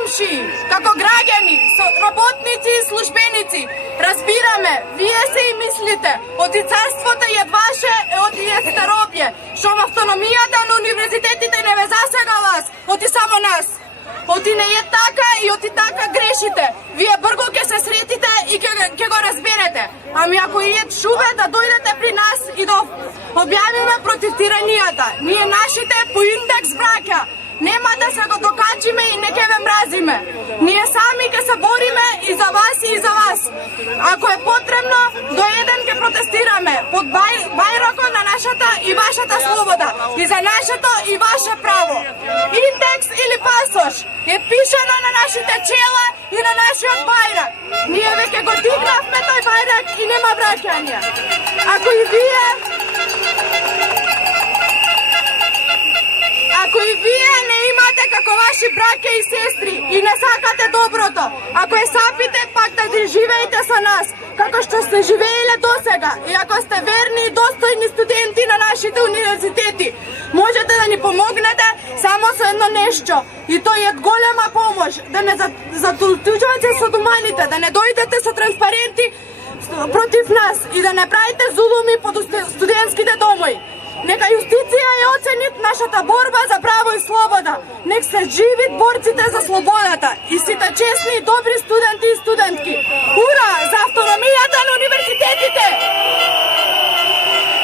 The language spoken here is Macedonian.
комши, како граѓани, работници и службеници, разбираме, вие се и мислите, оти царството е ваше, оти е старобје, шо автономијата на универзитетите не ве засега вас, оти само нас. Оти не е така и оти така грешите. Вие брго ќе се сретите и ќе го разберете. Ами ако ијат шубе да дојдете при нас и да објавиме против тиранијата. Ние нашите по индекс браќа. Нема да се го докачиме и не ќе ве мразиме. Ние сами ќе се бориме и за вас и за вас. Ако е потребно, до еден ќе протестираме под бајракот на нашата и вашата слобода и за нашето и ваше право. Индекс или пасош е пишано на нашите чела и на нашиот бајрак. Ние веќе го дигнавме тој бајрак и нема враќање. Ако и вие не имате како ваши браќа и сестри и не сакате доброто, ако е сапите, пак да живеете со нас, како што сте живееле досега, и ако сте верни и достојни студенти на нашите универзитети, можете да ни помогнете само со едно нешто, и тоа е голема помош, да не затултужувате со доманите, да не дојдете со транспаренти против нас и да не правите зулуми под студентските домови. Нека јустиција ја оценит нашата борба за право и слобода. Нек се живит борците за слободата и сите честни и добри студенти и студентки.